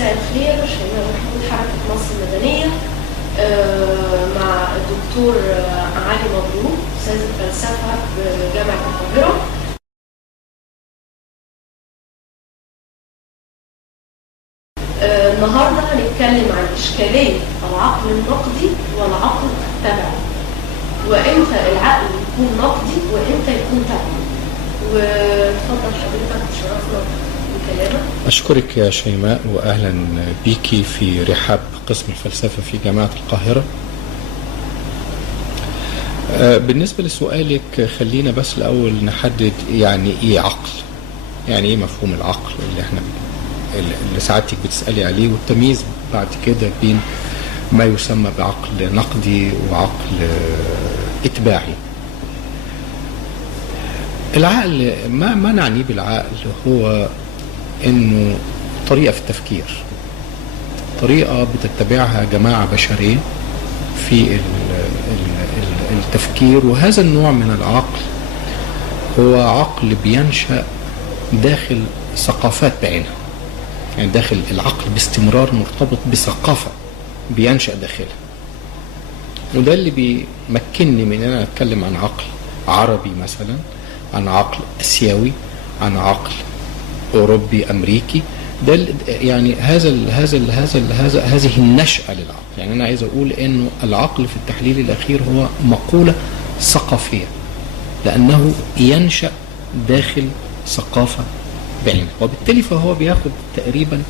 مساء الخير. شيماء محمود، حركة مصر المدنية، مع الدكتور علي مبروك، أستاذ الفلسفة بجامعة القاهرة. النهارده هنتكلم عن إشكالية العقل النقدي والعقل التبعي، وإمتى العقل يكون نقدي وإمتى يكون تبعي. وتفضل حضرتك تشرفنا بكلامك. أشكرك يا شيماء، وأهلا بيكي في رحاب قسم الفلسفة في جامعة القاهرة. بالنسبة لسؤالك، خلينا بس الأول نحدد يعني إيه عقل، يعني إيه مفهوم العقل اللي سعادتك بتسألي عليه، والتمييز بعد كده بين ما يسمى بعقل نقدي وعقل إتباعي. العقل، ما نعنيه بالعقل هو انه طريقة في التفكير، طريقة بتتبعها جماعة بشرية في التفكير، وهذا النوع من العقل هو عقل بينشأ داخل ثقافات بعينها، يعني داخل العقل باستمرار مرتبط بثقافة بينشأ داخلها، وده اللي بيمكنني من ان انا اتكلم عن عقل عربي مثلا، عن عقل اسيوي، عن عقل اوروبي امريكي. ده يعني هذه النشأة للعقل. يعني انا عايز اقول انه العقل في التحليل الاخير هو مقولة ثقافية، لانه ينشأ داخل ثقافة بعينها، وبالتالي فهو بياخد تقريبا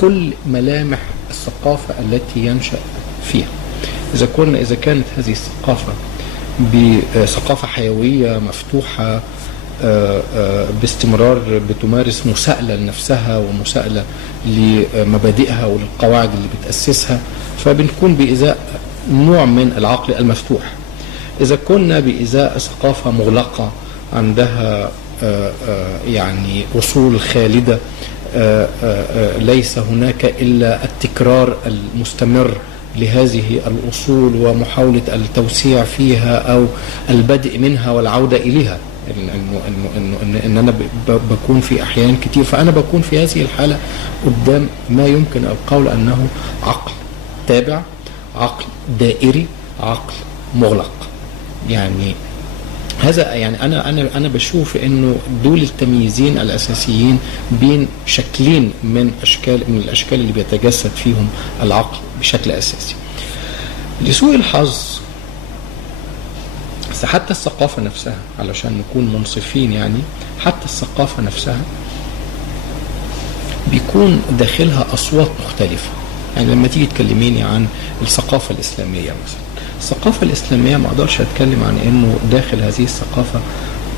كل ملامح الثقافة التي ينشأ فيها. إذا كانت هذه الثقافة بثقافة حيوية مفتوحة باستمرار بتمارس مساءلة لنفسها ومساءلة لمبادئها وللقواعد اللي بتأسسها، فبنكون بإزاء نوع من العقل المفتوح. إذا كنا بإزاء ثقافة مغلقة عندها يعني أصول خالدة، ليس هناك إلا التكرار المستمر لهذه الأصول ومحاولة التوسيع فيها أو البدء منها والعودة إليها، إن أنا بكون في أحيان كتير، فأنا بكون في هذه الحالة قدام ما يمكن القول أنه عقل تابع، عقل دائري، عقل مغلق. يعني هذا يعني أنا بشوف إنه دول التمييزين الأساسيين بين شكلين من الأشكال اللي بيتجسد فيهم العقل بشكل أساسي. لسوء الحظ حتى الثقافة نفسها، علشان نكون منصفين، يعني حتى الثقافة نفسها بيكون داخلها أصوات مختلفة. يعني لما تيجي تكلميني عن الثقافة الإسلامية مثلا، الثقافة الإسلامية ما أقدرش أتكلم عن إنه داخل هذه الثقافة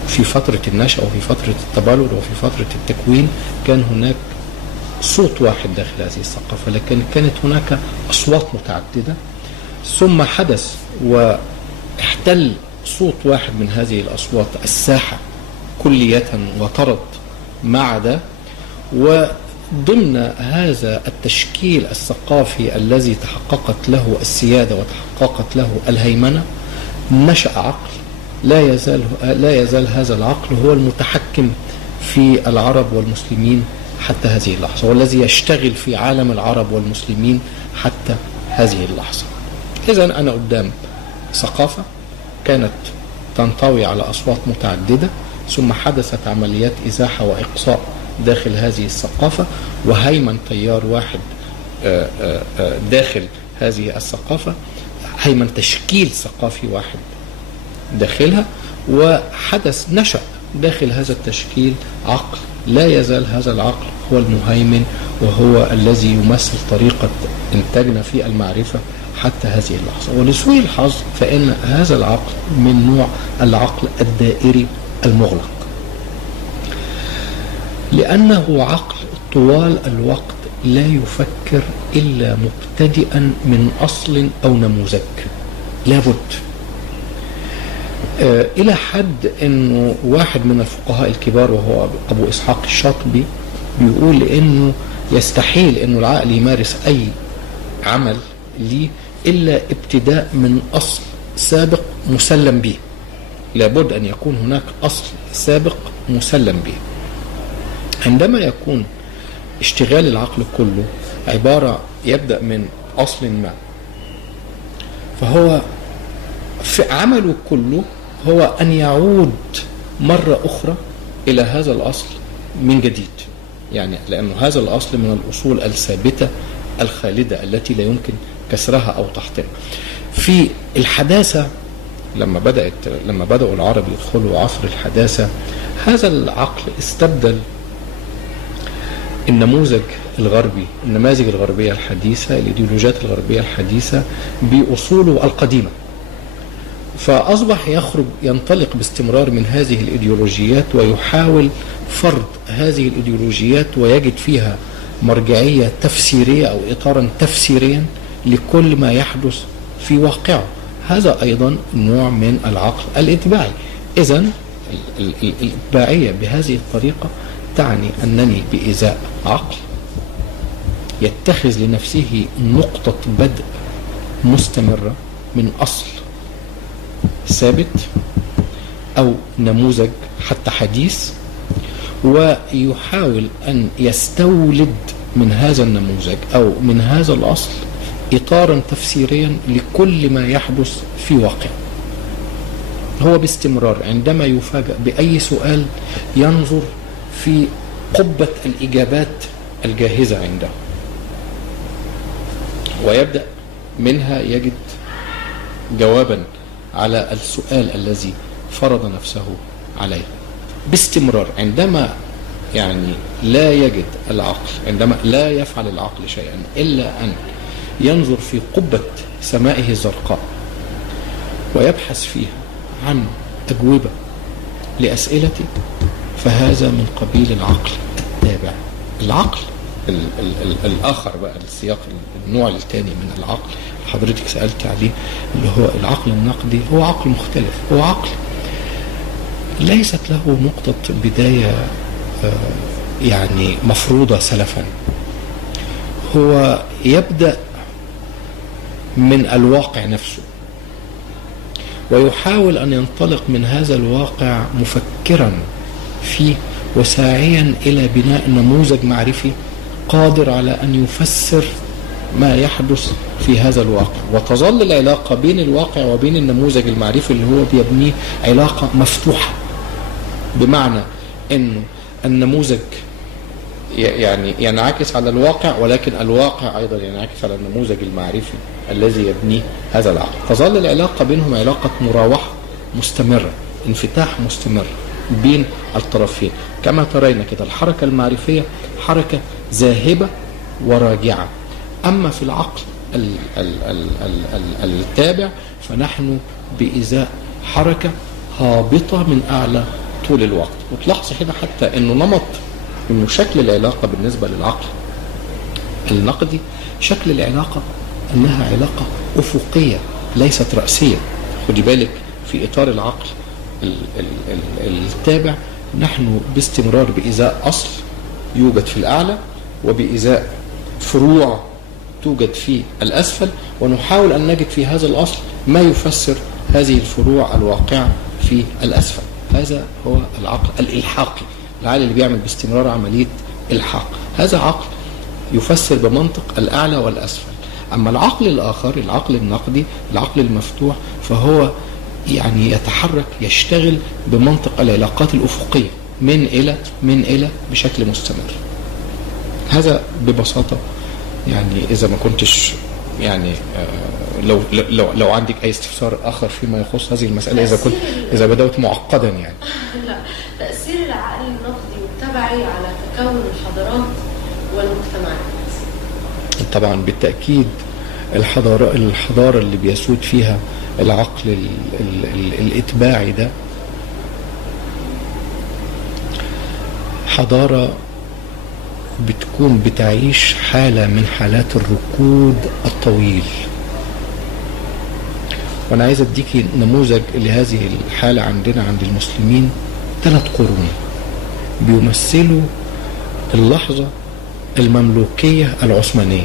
في فترة النشأة وفي فترة التبلد وفي فترة التكوين كان هناك صوت واحد داخل هذه الثقافة، لكن كانت هناك أصوات متعددة، ثم حدث واحتل صوت واحد من هذه الأصوات الساحة كلية وطرد ما عدا. وضمن هذا التشكيل الثقافي الذي تحققت له السيادة وتحققت له الهيمنة، نشأ عقل لا يزال هذا العقل هو المتحكم في العرب والمسلمين حتى هذه اللحظة، والذي يشتغل في عالم العرب والمسلمين حتى هذه اللحظة. إذن أنا قدام ثقافة كانت تنطوي على أصوات متعددة، ثم حدثت عمليات إزاحة وإقصاء داخل هذه الثقافة، وهيمن تيار واحد داخل هذه الثقافة، هيمن تشكيل ثقافي واحد داخلها، وحدث نشأ داخل هذا التشكيل عقل لا يزال هذا العقل هو المهيمن، وهو الذي يمثل طريقة إنتاجنا في المعرفة حتى هذه اللحظة. ولسوء الحظ فإن هذا العقل من نوع العقل الدائري المغلق، لأنه عقل طوال الوقت لا يفكر إلا مبتدئا من أصل أو نموذج لابد، إلى حد أنه واحد من الفقهاء الكبار وهو أبو إسحاق الشاطبي بيقول أنه يستحيل أنه العقل يمارس أي عمل ليه إلا ابتداء من أصل سابق مسلم به. لابد أن يكون هناك أصل سابق مسلم به. عندما يكون اشتغال العقل كله عبارة يبدأ من أصل ما، فهو في عمله كله هو أن يعود مرة أخرى إلى هذا الأصل من جديد، يعني لأنه هذا الأصل من الأصول الثابتة الخالدة التي لا يمكن كسرها أو تحطيمها. في الحداثة لما بدأوا العرب يدخلوا عصر الحداثة، هذا العقل استبدل النماذج الغربية الحديثة، الإيديولوجيات الغربية الحديثة بأصوله القديمة، فأصبح ينطلق باستمرار من هذه الإيديولوجيات ويحاول فرض هذه الإيديولوجيات ويجد فيها مرجعية تفسيرية أو إطارا تفسيريا لكل ما يحدث في واقعه. هذا أيضا نوع من العقل الإتباعي. إذن الإتباعية بهذه الطريقة تعني أنني بإزاء عقل يتخذ لنفسه نقطة بدء مستمرة من أصل ثابت أو نموذج حتى حديث، ويحاول أن يستولد من هذا النموذج أو من هذا الأصل إطارا تفسيريا لكل ما يحدث في واقع. هو باستمرار عندما يفاجأ بأي سؤال ينظر في قبة الإجابات الجاهزة عنده ويبدأ منها يجد جوابا على السؤال الذي فرض نفسه عليه باستمرار. عندما يعني لا يجد العقل، عندما لا يفعل العقل شيئا إلا أن ينظر في قبة سمائه الزرقاء ويبحث فيها عن أجوبة لأسئلتي، فهذا من قبيل العقل التابع. العقل الآخر بقى، السياق النوع الثاني من العقل حضرتك سألت عليه اللي هو العقل النقدي، هو عقل مختلف، هو عقل ليست له نقطة بداية يعني مفروضة سلفا. هو يبدأ من الواقع نفسه ويحاول أن ينطلق من هذا الواقع مفكرا فيه وساعيا إلى بناء نموذج معرفي قادر على أن يفسر ما يحدث في هذا الواقع. وتظل العلاقة بين الواقع وبين النموذج المعرفي اللي هو بيبنيه علاقة مفتوحة، بمعنى أنه النموذج يعني ينعكس على الواقع، ولكن الواقع أيضا ينعكس على النموذج المعرفي الذي يبنيه هذا العقل. تظل العلاقة بينهم علاقة مراوحة مستمرة، انفتاح مستمر بين الطرفين. كما ترين كده الحركة المعرفية حركة ذاهبة وراجعة. أما في العقل التابع فنحن بإزاء حركة هابطة من أعلى طول الوقت. وتلاحظ هنا حتى إنه شكل العلاقة بالنسبة للعقل النقدي، شكل العلاقة أنها علاقة أفقية ليست رأسية. خدي بالك في إطار العقل التابع نحن باستمرار بإزاء أصل يوجد في الأعلى وبإزاء فروع توجد في الأسفل، ونحاول أن نجد في هذا الأصل ما يفسر هذه الفروع الواقعة في الأسفل. هذا هو العقل الإلحاقي، العقل اللي بيعمل باستمرار عملية إلحاق. هذا عقل يفسر بمنطق الأعلى والأسفل. أما العقل الآخر، العقل النقدي، العقل المفتوح، فهو يعني يتحرك يشتغل بمنطق العلاقات الأفقية من إلى بشكل مستمر. هذا ببساطة يعني إذا ما كنتش يعني لو عندك أي استفسار آخر فيما يخص هذه المسألة، إذا بدأت معقدا يعني. لا، تأثير العقل النقدي والتبعي على تكون الحضارات والمجتمعات. طبعا بالتأكيد الحضارة اللي بيسود فيها العقل الإتباعي ده حضارة بتكون بتعيش حالة من حالات الركود الطويل. وانا عايز اديكي نموذج لهذه الحالة عندنا عند المسلمين. 3 قرون بيمثلوا اللحظة المملوكية العثمانية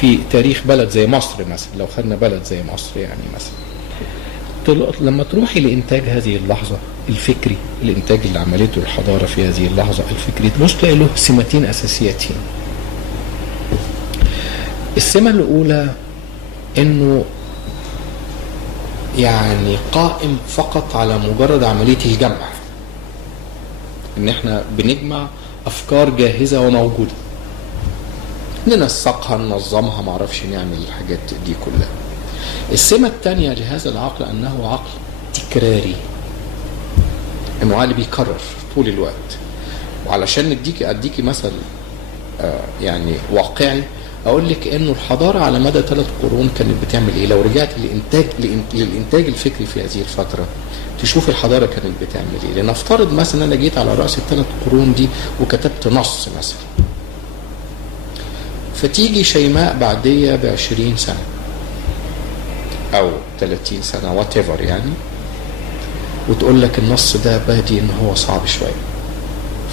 في تاريخ بلد زي مصر مثلا. لو خدنا بلد زي مصر يعني مثلا، لما تروحي لإنتاج هذه اللحظة الفكري، الإنتاج اللي عملته الحضارة في هذه اللحظة الفكري، تبص تلاقي له سمتين أساسيتين. السمة الأولى إنه يعني قائم فقط على مجرد عملية الجمع، إن إحنا بنجمع أفكار جاهزة وموجودة، ننسقها ننظمها معرفش نعمل الحاجات دي كلها. السمة الثانية لهذا العقل أنه عقل تكراري، إنه عقل بيكرر طول الوقت. وعلشان أديكي مثل يعني واقعي، اقول لك انه الحضاره على مدى 3 قرون كانت بتعمل ايه. لو رجعت للانتاج الفكري في هذه الفتره تشوف الحضاره كانت بتعمل ايه. لنفترض مثلا انا جيت على راس ال3 قرون دي وكتبت نص مثلا، فتيجي شيماء بعديه ب20 سنه او 30 سنه وات ايفر يعني، وتقول لك النص ده بادي ان هو صعب شويه،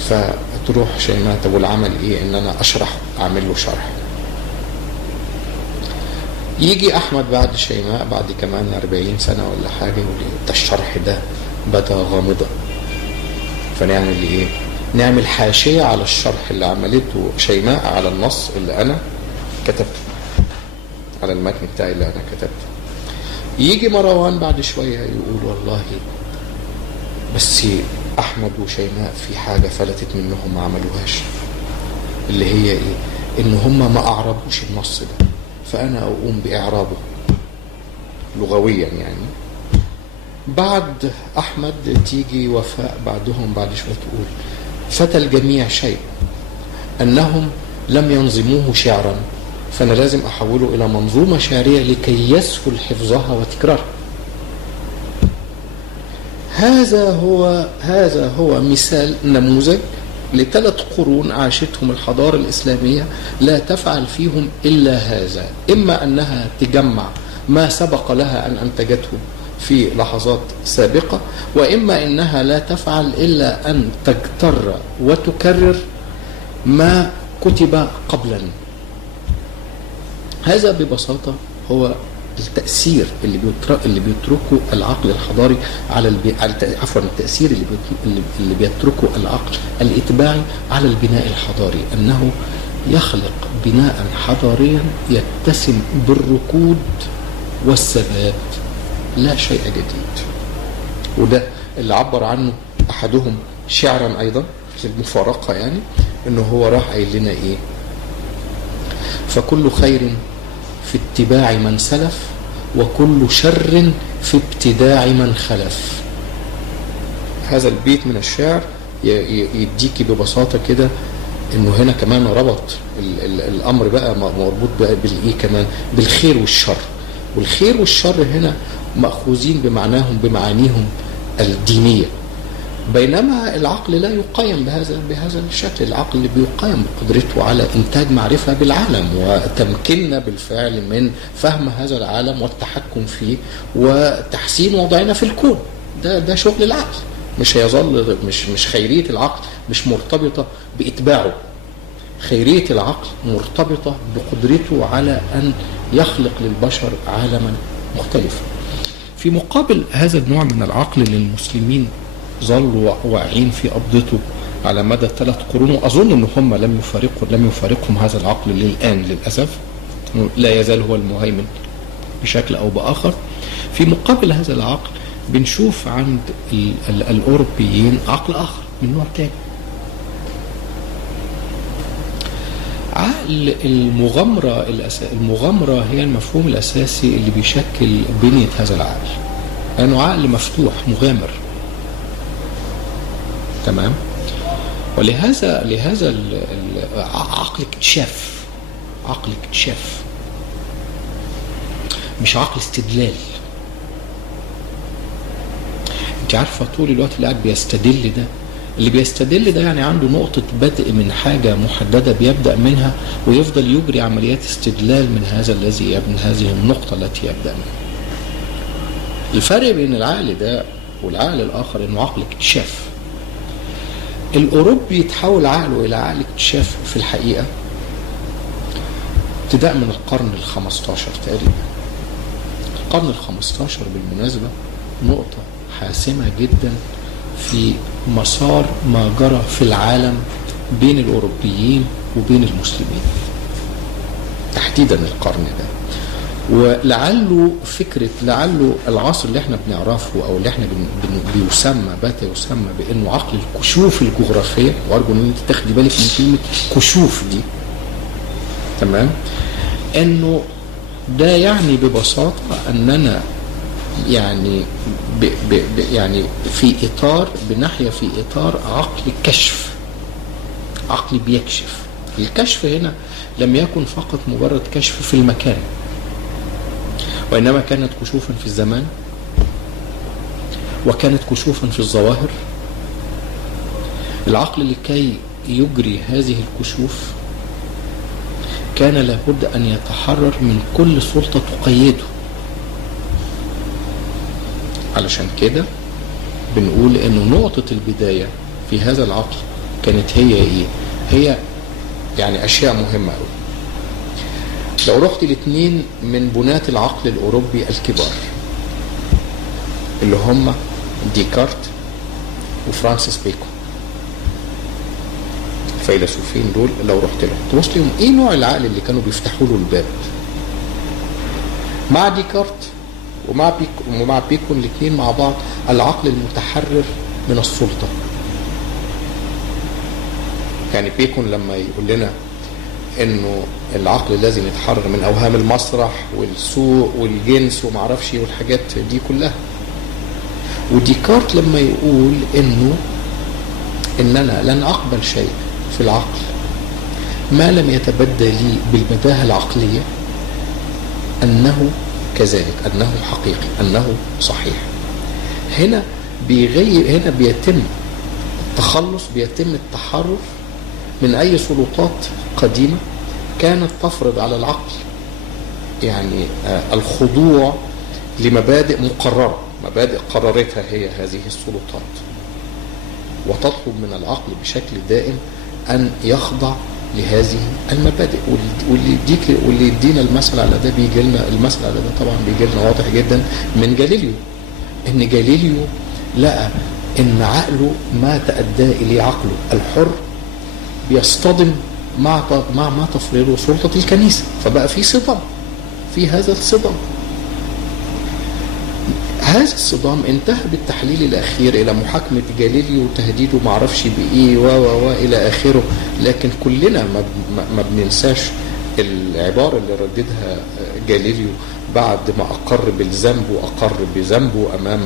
فتروح شيماء طب والعمل ايه؟ ان انا اشرح، اعمل له شرح. يجي احمد بعد شيماء بعد كمان 40 سنه ولا حاجه يقول ده الشرح ده بدا غامضا، فنعمل ايه؟ نعمل حاشيه على الشرح اللي عملته شيماء على النص اللي انا كتبته، على المتن بتاعي اللي انا كتبته. يجي مروان بعد شويه يقول والله بس احمد وشيماء في حاجه فلتت منهم ما عملوهاش، اللي هي ايه؟ ان هم ما اعربوش النص ده، فانا اقوم باعرابه لغويا يعني. بعد احمد تيجي وفاء بعدهم بعد شويه تقول فتى الجميع شيء انهم لم ينظموه شعرا، فانا لازم احوله الى منظومه شعريه لكي يسهل حفظها وتكرارها. هذا هو مثال نموذج ل3 قرون عاشتهم الحضارة الإسلامية لا تفعل فيهم إلا هذا، إما أنها تجمع ما سبق لها أن أنتجته في لحظات سابقة، وإما أنها لا تفعل إلا أن تجتر وتكرر ما كتب قبلا. هذا ببساطة هو التأثير اللي بيتركه العقل الحضاري على التأثير اللي بيتركه العقل الإتباعي على البناء الحضاري، أنه يخلق بناء حضاريا يتسم بالركود والثبات، لا شيء جديد. وده اللي عبر عنه أحدهم شعرا أيضا في المفارقة، يعني أنه هو راح قايل لنا إيه؟ فكل خير في اتباع من سلف وكل شر في ابتداع من خلف. هذا البيت من الشعر يديكي ببساطة كده انه هنا كمان ربط الامر بقى مربوط بقى بالايه كمان؟ بالخير والشر. والخير والشر هنا مأخوذين بمعانيهم الدينية، بينما العقل لا يقيم بهذا الشكل. العقل اللي بيقيم بقدرته على إنتاج معرفة بالعالم وتمكننا بالفعل من فهم هذا العالم والتحكم فيه وتحسين وضعنا في الكون. ده شغل العقل، مش هيظل مش خيرية العقل مش مرتبطة بإتباعه. خيرية العقل مرتبطة بقدرته على أن يخلق للبشر عالما مختلفا. في مقابل هذا النوع من العقل للمسلمين ظلوا واعين في قبضته على مدى 3 قرون، واظن ان هم لم يفارقهم هذا العقل للان للاسف، لا يزال هو المهيمن بشكل او باخر. في مقابل هذا العقل بنشوف عند الاوروبيين عقل اخر من نوع تاني، عقل المغامرة هي المفهوم الاساسي اللي بيشكل بنية هذا العقل، لانه عقل مفتوح مغامر. تمام. ولهذا عقل اكتشاف مش عقل استدلال. انت عارفه طول الوقت اللي قاعد بيستدل ده يعني عنده نقطة بدء من حاجة محددة بيبدأ منها ويفضل يجري عمليات استدلال من هذه النقطة التي يبدأ منها. الفرق بين العقل ده والعقل الآخر انه عقل اكتشاف. الأوروبي يتحول عقله إلى عقل اكتشاف في الحقيقة ابتداء من القرن ال15 تقريبا. القرن ال15 بالمناسبة نقطة حاسمة جدا في مسار ما جرى في العالم بين الأوروبيين وبين المسلمين. تحديدا القرن ده. ولعله لعله العصر اللي احنا بنعرفه او اللي احنا بات يسمى بانه عقل الكشوف الجغرافيه، وارجو ان انت تاخدي بالك من كلمه كشوف دي، تمام، انه ده يعني ببساطه اننا يعني يعني في اطار عقل الكشف، عقل بيكشف. الكشف هنا لم يكن فقط مجرد كشف في المكان، وإنما كانت كشوفا في الزمان، وكانت كشوفا في الظواهر. العقل لكي يجري هذه الكشوف كان لابد أن يتحرر من كل سلطة تقيده. علشان كده بنقول إنه نقطة البداية في هذا العقل كانت هي إيه؟ هي يعني أشياء مهمة أوي. لو رحت الاثنين من بناة العقل الأوروبي الكبار اللي هم ديكارت وفرانسيس بيكون، الفيلسوفين دول لو رحت لهم تبص لهم ايه نوع العقل اللي كانوا بيفتحوا له الباب. مع ديكارت ومع بيكون الاثنين مع بعض العقل المتحرر من السلطة. يعني بيكون لما يقول لنا انه العقل لازم يتحرر من اوهام المسرح والسوق والجنس ومعرفش والحاجات دي كلها. وديكارت لما يقول اننا لن اقبل شيء في العقل ما لم يتبدى لي بالبداهة العقلية انه كذلك، انه حقيقي، انه صحيح. هنا بيتم التخلص، بيتم التحرر من اي سلطات قديمة كانت تفرض على العقل يعني الخضوع لمبادئ مقررة، مبادئ قررتها هي هذه السلطات، وتطلب من العقل بشكل دائم أن يخضع لهذه المبادئ. واللي يدينا المثل على ده بيجي لنا، المثل على ده طبعا بيجي لنا واضح جدا من جاليليو. إن جاليليو لقى إن عقله ما تأدى إليه عقله الحر بيصطدم مع ما تفرضه سلطة الكنيسة، فبقى في صدام، في هذا الصدام. هذا الصدام انتهى بالتحليل الأخير إلى محاكمة جاليليو وتهديده معرفش بإيه و إلى آخره. لكن كلنا ما بننساش العبارة اللي رددها جاليليو بعد ما أقر بالذنب وأقر بذنبه أمام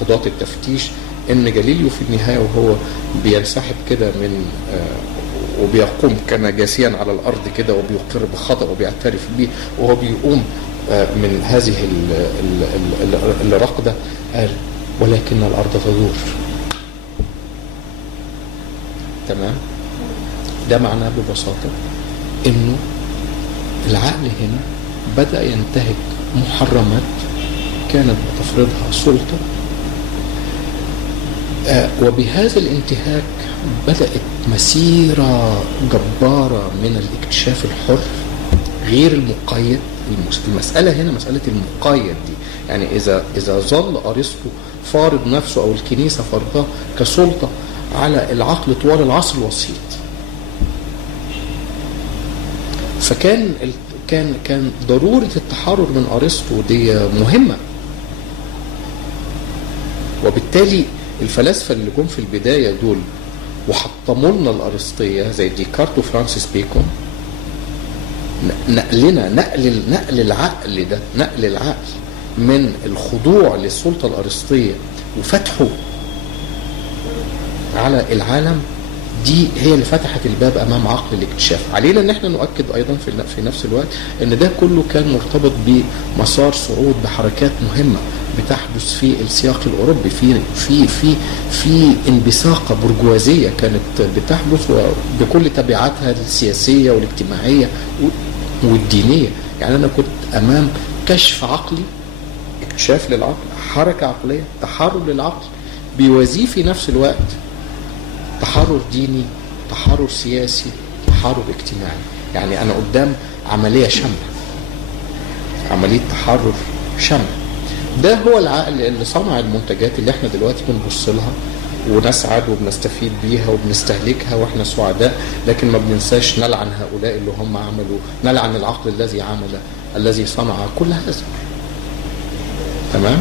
قضاة التفتيش، إن جاليليو في النهاية وهو بينسحب كده من وبيقوم كان جاسيا على الأرض كده وبيقر بخطأ وبيعترف به، وهو بيقوم من هذه الرقدة قال ولكن الأرض تدور. تمام؟ ده معناه ببساطة إنه العقل هنا بدأ ينتهك محرمات كانت بتفرضها سلطة، وبهذا الانتهاك بدأت مسيرة جبارة من الاكتشاف الحر غير المقيد. المسألة هنا مسألة المقيد دي، يعني إذا ظل أرسطو فارض نفسه أو الكنيسة فرضها كسلطة على العقل طوال العصر الوسيط، فكان كان ضرورة التحرر من أرسطو دي مهمة. وبالتالي الفلاسفة اللي جم في البداية دول وحطموا لنا الأرسطية زي ديكارت وفرانسيس بيكون، نقل العقل ده، نقل العقل من الخضوع للسلطة الأرسطية وفتحه على العالم، دي هي اللي فتحت الباب أمام عقل الاكتشاف. علينا ان احنا نؤكد ايضا في نفس الوقت ان ده كله كان مرتبط بمسار صعود بحركات مهمة بتحدث في السياق الأوروبي، في انبثاقة برجوازية كانت بتحدث بكل تبعاتها السياسية والاجتماعية والدينية. يعني أنا كنت أمام كشف عقلي، اكتشاف للعقل، حركة عقلية، تحرر للعقل، بيوازيه في نفس الوقت تحرر ديني، تحرر سياسي، تحرر اجتماعي. يعني أنا قدام عملية شاملة، عملية تحرر شاملة. ده هو العقل اللي صنع المنتجات اللي احنا دلوقتي بنبص لها ونسعد وبنستفيد بيها وبنستهلكها واحنا سعداء، لكن ما بننساش نلعن هؤلاء اللي هم عملوا، نلعن العقل الذي عمل، الذي صنع كل هذا. تمام؟